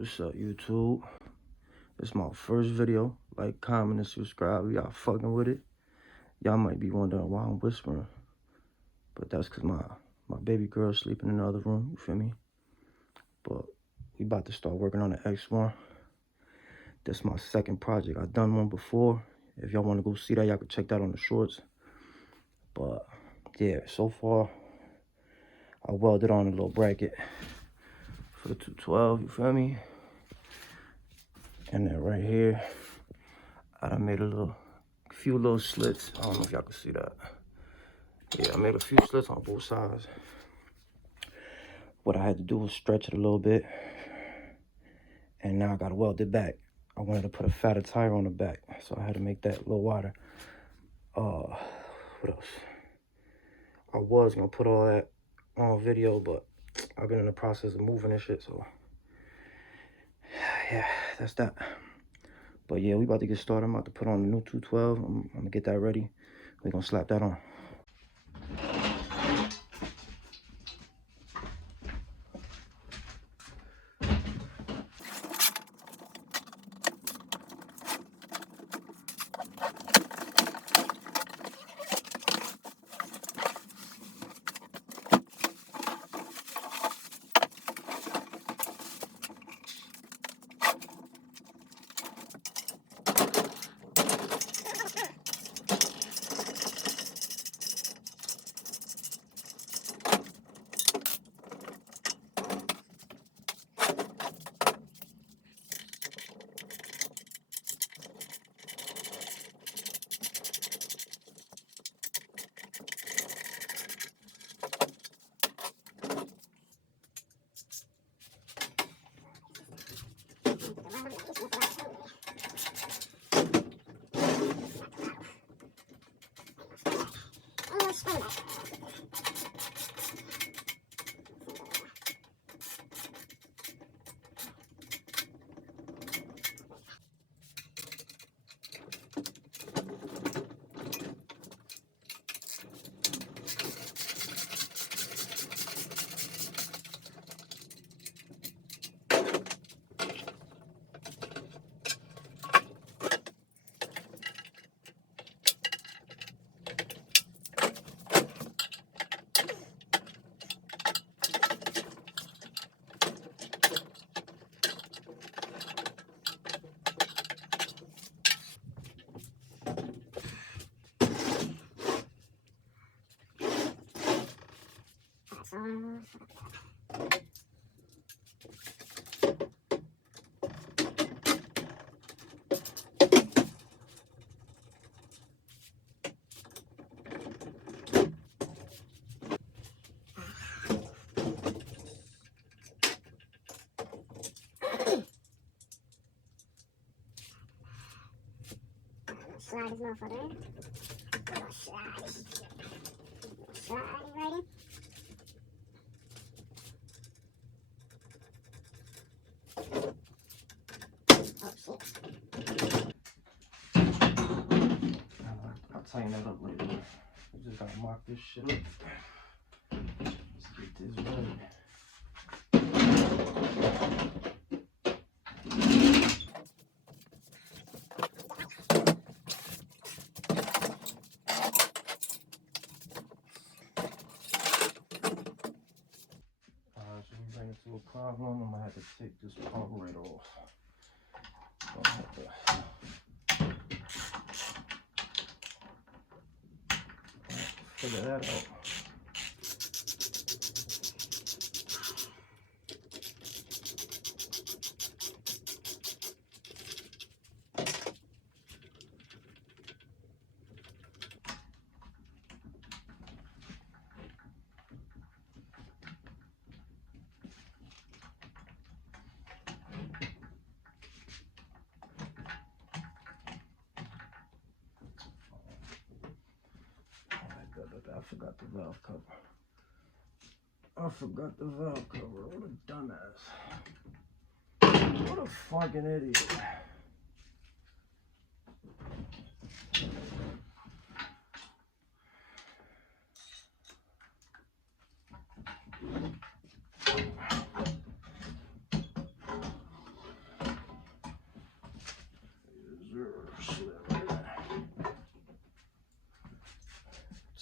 What's up, YouTube? It's my first video. Like, comment, and subscribe. Y'all fucking with it. Y'all might be wondering why I'm whispering, but that's because my baby girl sleeping in the other room. You feel me? But we about to start working on the X1. That's my second project. I done one before. If y'all want to go see that, y'all can check that on the shorts. But yeah, so far I welded on a little bracket for the 212. You feel me? And then right here, I done made a few little slits. I don't know if y'all can see that. Yeah, I made a few slits on both sides. What I had to do was stretch it a little bit. And now I gotta weld it back. I wanted to put a fatter tire on the back, so I had to make that a little wider. What else? I was gonna put all that on video, but I've been in the process of moving and shit, so yeah, that's that. But yeah, we about to get started. I'm about to put on the new 212. I'm gonna get that ready. We're gonna slap that on. Slide this motherfucker in. Slide. Slide right in. Oh shit. I'll tighten that up later. I just gotta mark this shit up. Let's get this ready. So we bring it to a problem. I'm gonna have to take this part right off. Gonna have to figure that out. I forgot the valve cover. I forgot the valve cover. What a dumbass. What a fucking idiot.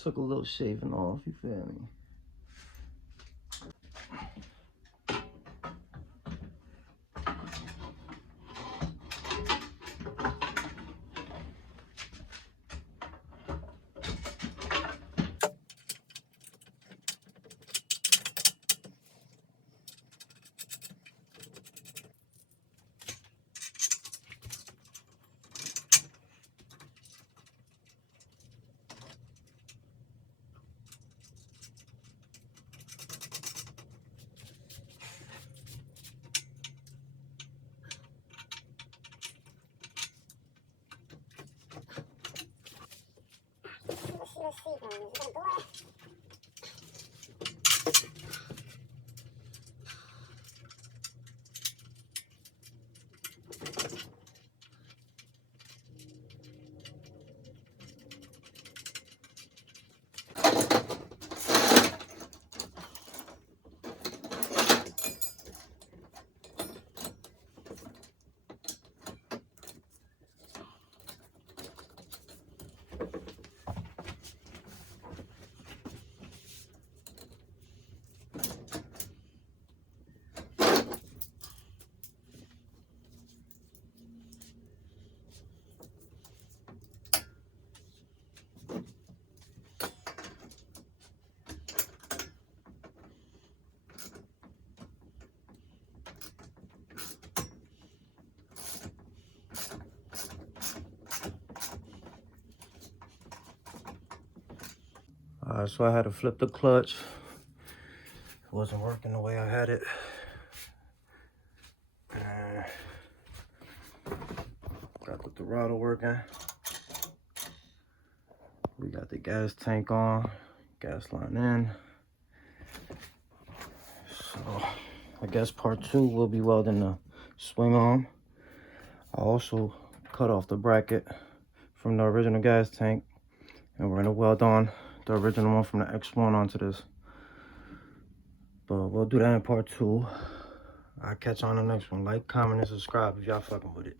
took a little shaving off, you feel me? Let's see, man. Is it gonna go? So I had to flip the clutch. It wasn't working the way I had it. Got the throttle working. We got the gas tank on, gas line in. So I guess part 2 will be welding the swing arm. I also cut off the bracket from the original gas tank, and we're gonna weld on the original one from the X1 onto this. But we'll do that in part 2. I'll catch you on the next one. Like, comment, and subscribe if y'all fucking with it.